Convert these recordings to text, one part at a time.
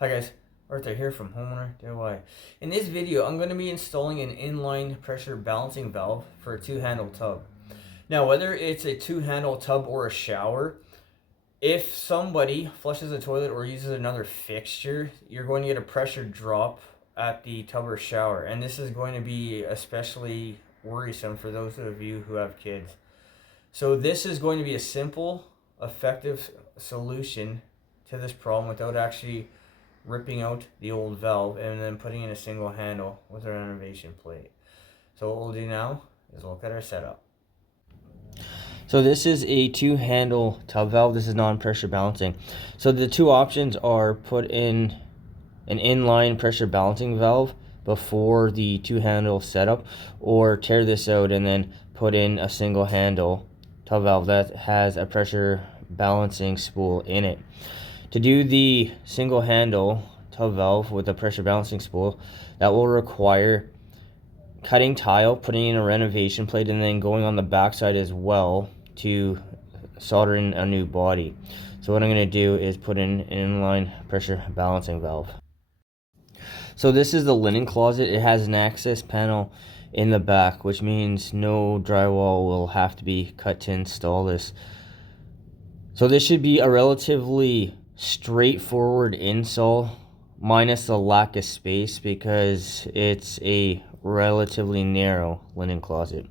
Hi guys, Arthur here from Homeowner DIY. In this video, I'm going to be installing an inline pressure balancing valve for a two-handle tub. Now, whether it's a two-handle tub or a shower, if somebody flushes a toilet or uses another fixture, you're going to get a pressure drop at the tub or shower. And this is going to be especially worrisome for those of you who have kids. So this is going to be a simple, effective solution to this problem without actually ripping out the old valve and then putting in a single handle with a renovation plate. So what we'll do now is look at our setup. So this is a two-handle tub valve. This is non-pressure balancing. So the two options are put in an inline pressure balancing valve before the two-handle setup, or tear this out and then put in a single handle tub valve that has a pressure balancing spool in it. To do the single handle tub valve with a pressure balancing spool, that will require cutting tile, putting in a renovation plate, and then going on the backside as well to solder in a new body. So what I'm going to do is put in an inline pressure balancing valve. So this is the linen closet. It has an access panel in the back, which means no drywall will have to be cut to install this. So this should be a relatively straightforward install, minus the lack of space because it's a relatively narrow linen closet.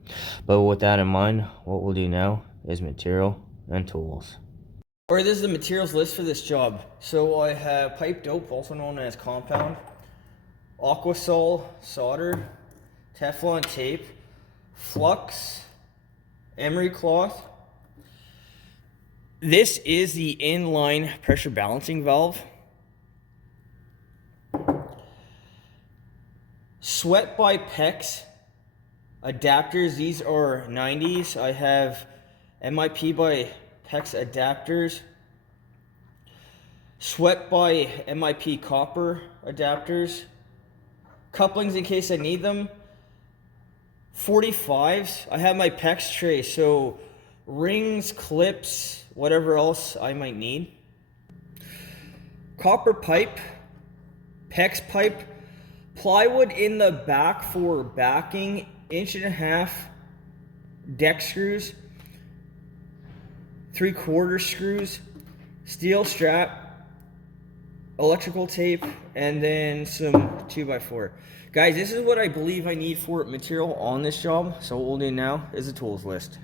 But with that in mind, what we'll do now is material and tools. Alright, this is the materials list for this job. So I have pipe dope, also known as compound, Aquasol solder, Teflon tape, Flux, Emery cloth. This is the inline pressure balancing valve. Sweat by PEX adapters. These are 90s. I have MIP by PEX adapters. Sweat by MIP copper adapters. Couplings in case I need them. 45s. I have my PEX tray, so rings, clips, whatever else I might need. Copper pipe, PEX pipe, plywood in the back for backing, 1.5" deck screws, 3/4 screws, steel strap, electrical tape, and then some 2x4. Guys, this is what I believe I need for material on this job. So what we'll do now is a tools list.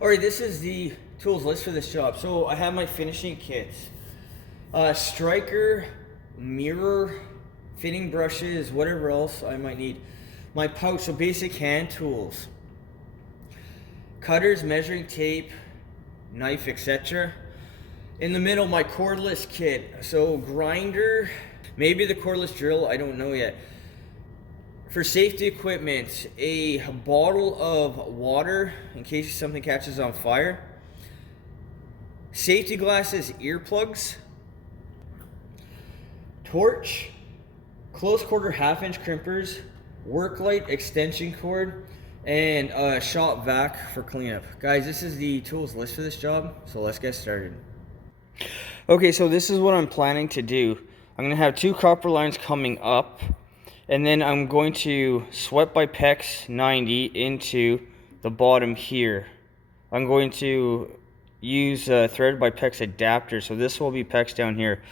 Alright, this is the tools list for this job. So I have my finishing kits. Striker, mirror, fitting brushes, whatever else I might need. My pouch, so basic hand tools. Cutters, measuring tape, knife, etc. In the middle, my cordless kit. So grinder, maybe the cordless drill, I don't know yet. For safety equipment, a bottle of water in case something catches on fire. Safety glasses, earplugs. Torch, close quarter 1/2" crimpers, work light, extension cord, and a shop vac for cleanup. Guys, this is the tools list for this job, so let's get started. Okay, so this is what I'm planning to do. I'm going to have 2 copper lines coming up, and then I'm going to sweat by PEX 90 into the bottom here. I'm going to use thread by PEX adapter, so this will be PEX down here.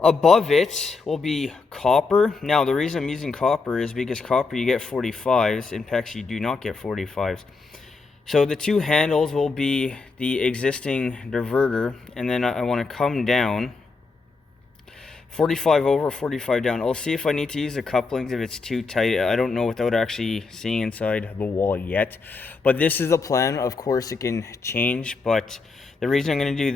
Above it will be copper. Now, the reason I'm using copper is because copper you get 45s, in PEX you do not get 45s. So the 2 handles will be the existing diverter, and then I want to come down 45 over, 45 down. I'll see if I need to use the couplings if it's too tight. I don't know without actually seeing inside the wall yet. But this is the plan. Of course, it can change, but the reason I'm going to do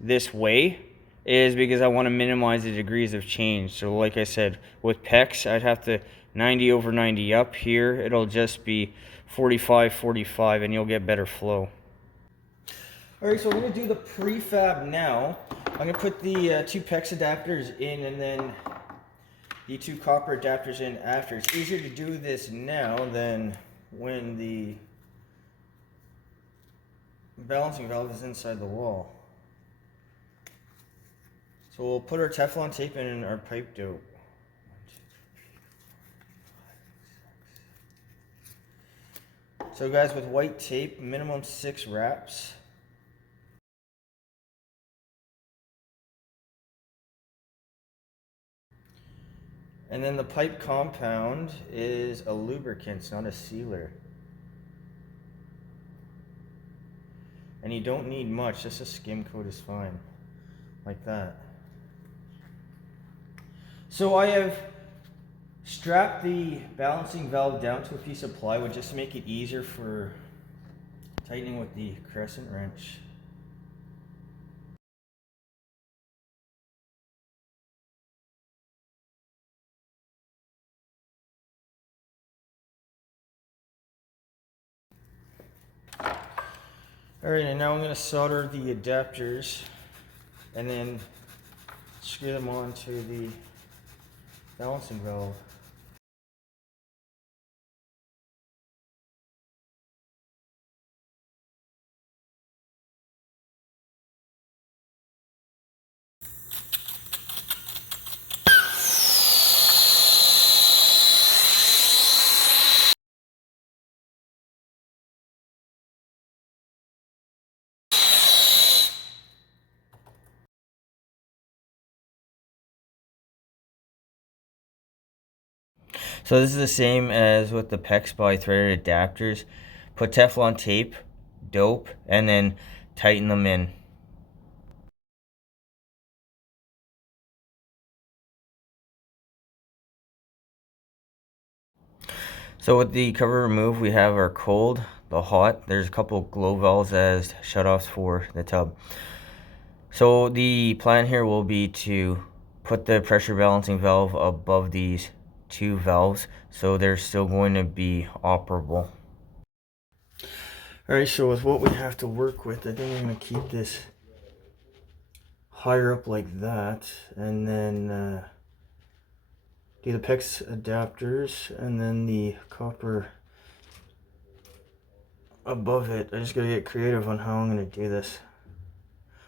this way is because I want to minimize the degrees of change. So like I said, with PEX, I'd have to 90 over 90 up. Here, it'll just be 45, 45, and you'll get better flow. Alright, so we're going to do the prefab now. I'm going to put the 2 PEX adapters in and then the 2 copper adapters in after. It's easier to do this now than when the balancing valve is inside the wall. So we'll put our Teflon tape in our pipe dope. So guys, with white tape, minimum 6 wraps. And then the pipe compound is a lubricant, it's not a sealer. And you don't need much, just a skim coat is fine. Like that. So I have strapped the balancing valve down to a piece of plywood just to make it easier for tightening with the crescent wrench. Alright, and now I'm going to solder the adapters and then screw them onto the balancing valve. So this is the same as with the PEX by threaded adapters. Put Teflon tape, dope, and then tighten them in. So with the cover removed, we have our cold, the hot. There's a couple glow valves as shutoffs for the tub. So the plan here will be to put the pressure balancing valve above these two valves, so they're still going to be operable. Alright, so with what we have to work with, I think I'm going to keep this higher up like that, and then do the PEX adapters, and then the copper above it. I just got to get creative on how I'm going to do this.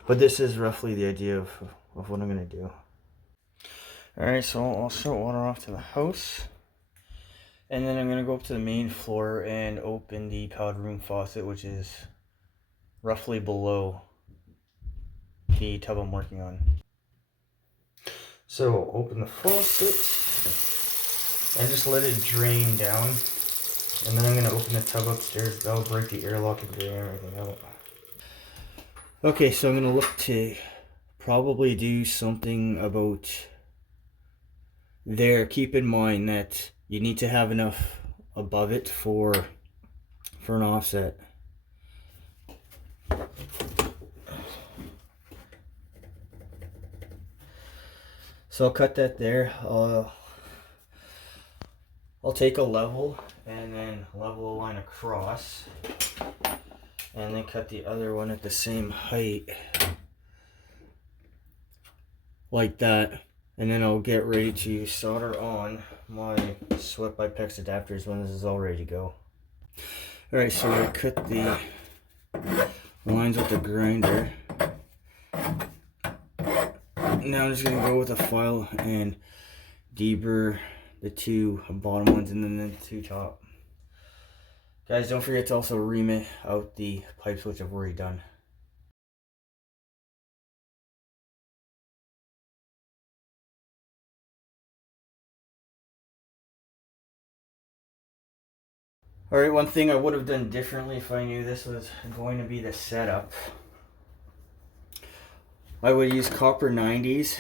But this is roughly the idea of what I'm going to do. Alright, so I'll shut water off to the house. And then I'm going to go up to the main floor and open the powder room faucet, which is roughly below the tub I'm working on. So open the faucet and just let it drain down. And then I'm going to open the tub upstairs. That'll break the airlock and drain everything out. Okay, so I'm going to look to probably do something about there. Keep in mind that you need to have enough above it for an offset. So I'll cut that there. I'll take a level and then level a line across, and then cut the other one at the same height like that, and then I'll get ready to solder on my Sweat by PEX adapters when this is all ready to go. Alright, so I cut the lines with the grinder. Now I'm just going to go with a file and deburr the two bottom ones and then the two top. Guys, don't forget to also ream out the pipes, which I've already done. Alright, one thing I would have done differently if I knew this was going to be the setup. I would use copper 90s.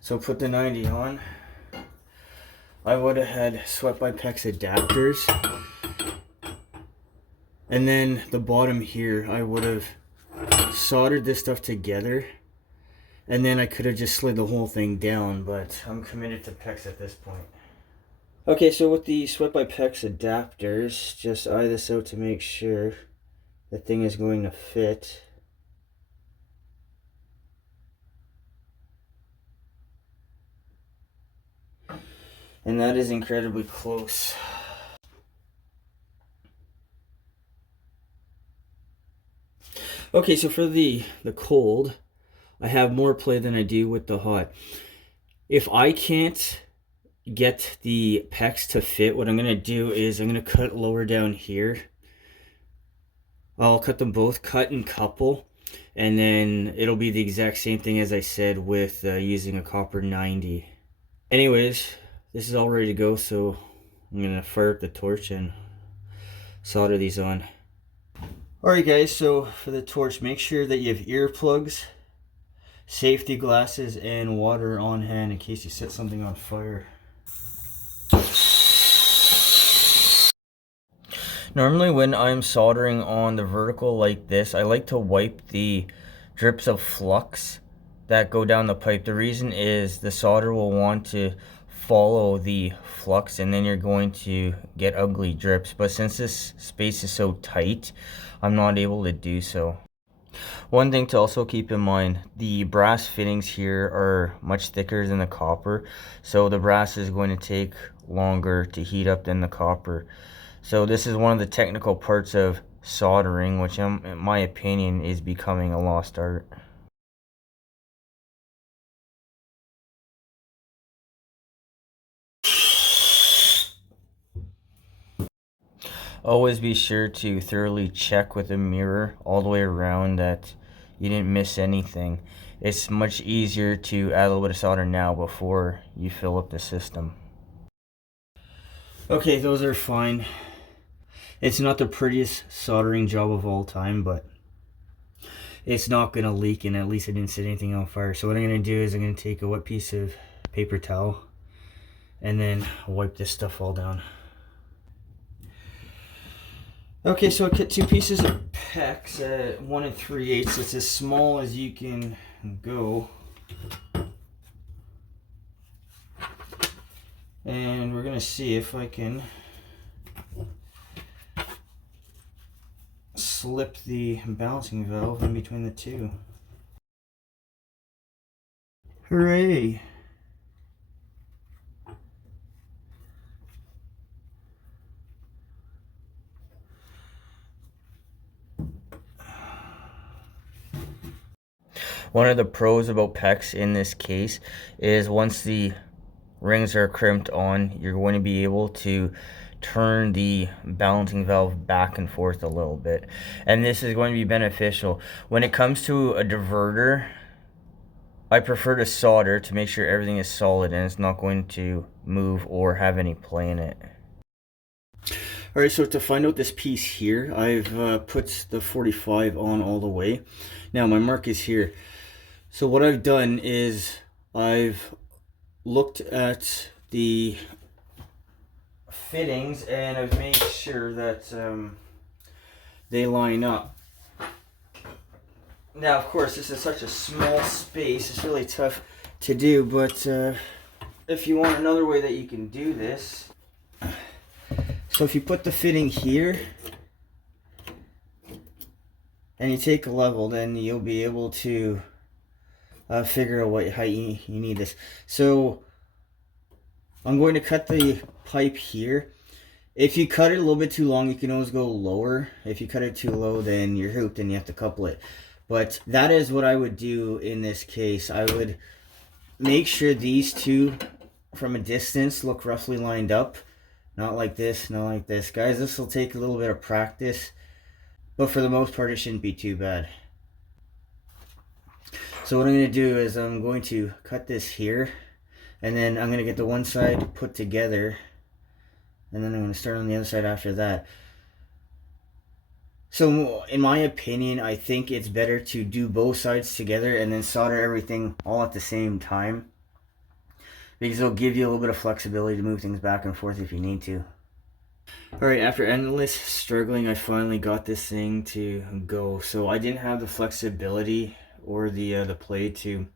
So put the 90 on. I would have had Sweat by PEX adapters. And then the bottom here, I would have soldered this stuff together. And then I could have just slid the whole thing down, but I'm committed to PEX at this point. Okay, so with the Sweat by PEX adapters, just eye this out to make sure the thing is going to fit. And that is incredibly close. Okay, so for the cold, I have more play than I do with the hot. If I can't get the pecs to fit, what I'm going to do is I'm going to cut lower down here. I'll cut them both, cut and couple, and then it'll be the exact same thing as I said with using a copper 90. Anyways, this is all ready to go, so I'm going to fire up the torch and solder these on. Alright guys, so for the torch, make sure that you have earplugs, safety glasses, and water on hand in case you set something on fire. Normally when I'm soldering on the vertical like this, I like to wipe the drips of flux that go down the pipe. The reason is the solder will want to follow the flux and then you're going to get ugly drips. But since this space is so tight, I'm not able to do so. One thing to also keep in mind, the brass fittings here are much thicker than the copper, so the brass is going to take longer to heat up than the copper. So this is one of the technical parts of soldering, which in my opinion is becoming a lost art. Always be sure to thoroughly check with a mirror all the way around that you didn't miss anything. It's much easier to add a little bit of solder now before you fill up the system. Okay, those are fine. It's not the prettiest soldering job of all time, but it's not going to leak, and at least I didn't set anything on fire. So what I'm going to do is I'm going to take a wet piece of paper towel and then wipe this stuff all down. Okay, so I cut 2 pieces of PEX at 1 3/8. It's as small as you can go. And we're going to see if I can slip the balancing valve in between the two. Hooray! One of the pros about PEX in this case is once the rings are crimped on, you're going to be able to turn the balancing valve back and forth a little bit, and this is going to be beneficial. When it comes to a diverter, I prefer to solder to make sure everything is solid and it's not going to move or have any play in it. Alright, so to find out this piece here, I've put the 45 on all the way. Now my mark is here. So what I've done is I've looked at the fittings and I've made sure that they line up. Now of course this is such a small space, it's really tough to do, but if you want another way that you can do this, so if you put the fitting here and you take a level, then you'll be able to figure out what height you need this. So I'm going to cut the pipe here. If you cut it a little bit too long, you can always go lower. If you cut it too low, then you're hooped and you have to couple it. But that is what I would do in this case. I would make sure these two from a distance look roughly lined up. Not like this, not like this. Guys, this will take a little bit of practice, but for the most part, it shouldn't be too bad. So what I'm going to do is I'm going to cut this here, and then I'm going to get the one side put together, and then I'm going to start on the other side after that. So in my opinion, I think it's better to do both sides together and then solder everything all at the same time, because it'll give you a little bit of flexibility to move things back and forth if you need to. Alright, after endless struggling, I finally got this thing to go. So I didn't have the flexibility or the play to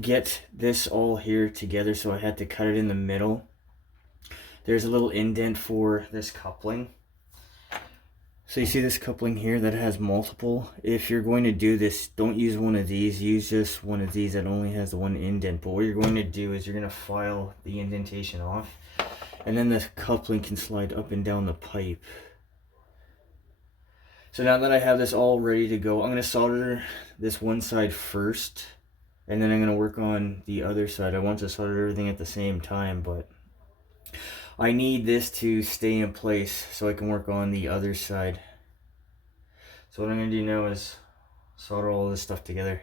get this all here together, so I had to cut it in the middle. There's a little indent for this coupling. So you see this coupling here that has multiple. If you're going to do this, don't use one of these, use just one of these that only has one indent. But what you're going to do is you're going to file the indentation off, and then the coupling can slide up and down the pipe. So now that I have this all ready to go, I'm going to solder this one side first, and then I'm going to work on the other side. I want to solder everything at the same time, but I need this to stay in place so I can work on the other side. So what I'm going to do now is solder all this stuff together.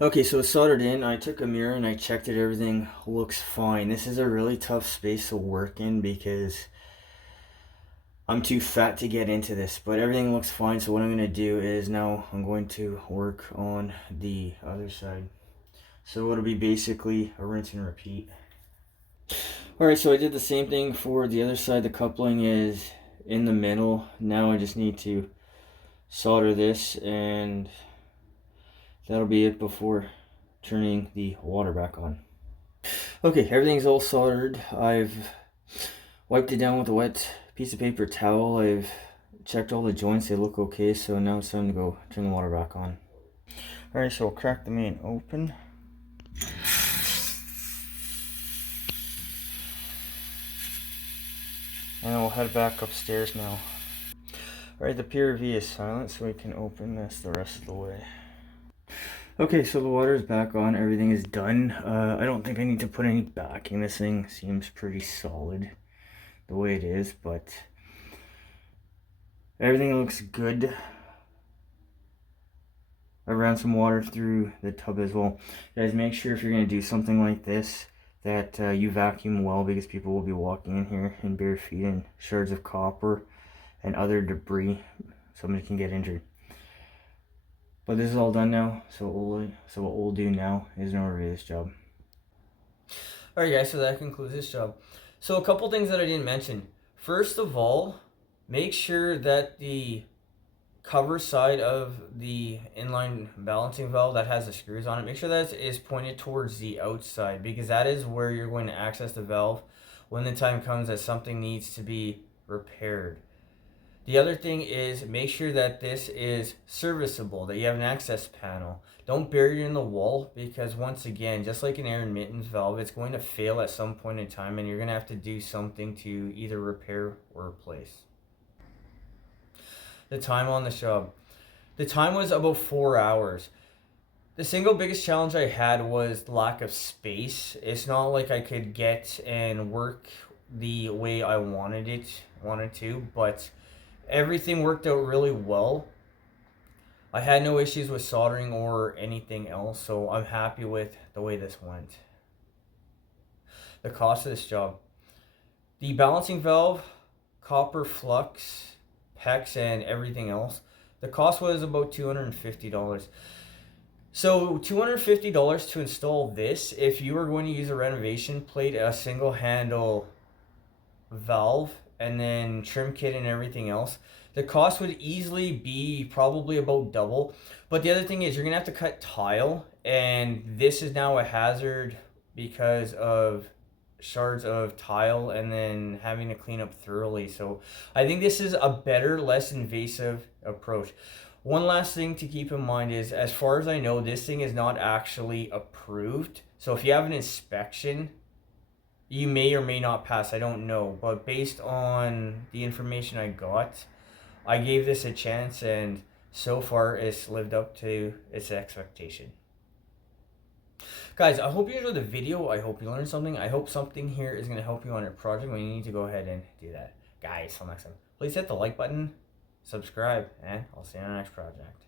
Okay, so it's soldered in. I took a mirror and I checked it. Everything looks fine. This is a really tough space to work in because I'm too fat to get into this, but everything looks fine. So what I'm going to do is now I'm going to work on the other side. So it'll be basically a rinse and repeat. Alright, so I did the same thing for the other side. The coupling is in the middle. Now I just need to solder this, and that'll be it before turning the water back on. Okay, everything's all soldered. I've wiped it down with a wet piece of paper towel. I've checked all the joints, they look okay, so now it's time to go turn the water back on. Alright, so I'll crack the main open. And we'll head back upstairs now. Alright, the PRV is silent, so we can open this the rest of the way. Okay, so the water is back on, everything is done. I don't think I need to put any backing. This thing seems pretty solid the way it is, but everything looks good. I ran some water through the tub as well. Guys, make sure if you're going to do something like this that you vacuum well, because people will be walking in here in bare feet and shards of copper and other debris. Somebody can get injured. But this is all done now, so what we'll do now is now review this job. Alright guys, so that concludes this job. So a couple things that I didn't mention. First of all, make sure that the cover side of the inline balancing valve that has the screws on it, make sure that is pointed towards the outside, because that is where you're going to access the valve when the time comes that something needs to be repaired. The other thing is make sure that this is serviceable, that you have an access panel. Don't bury it in the wall, because once again, just like an air and mittens valve, it's going to fail at some point in time and you're going to have to do something to either repair or replace. The time on the job. The time was about 4 hours. The single biggest challenge I had was the lack of space. It's not like I could get and work the way I wanted to, but everything worked out really well. I had no issues with soldering or anything else, so I'm happy with the way this went. The cost of this job. The balancing valve, copper flux, PEX, and everything else, the cost was about $250. So $250 to install this. If you were going to use a renovation plate, a single handle valve, and then trim kit and everything else, the cost would easily be probably about double. But the other thing is you're gonna have to cut tile, and this is now a hazard because of shards of tile and then having to clean up thoroughly. So I think this is a better, less invasive approach. One last thing to keep in mind is, as far as I know, this thing is not actually approved. So if you have an inspection, you may or may not pass, I don't know. But based on the information I got, I gave this a chance, and so far it's lived up to its expectation. Guys, I hope you enjoyed the video. I hope you learned something. I hope something here is going to help you on your project when you need to go ahead and do that. Guys, till next time, please hit the like button, subscribe, and I'll see you on the next project.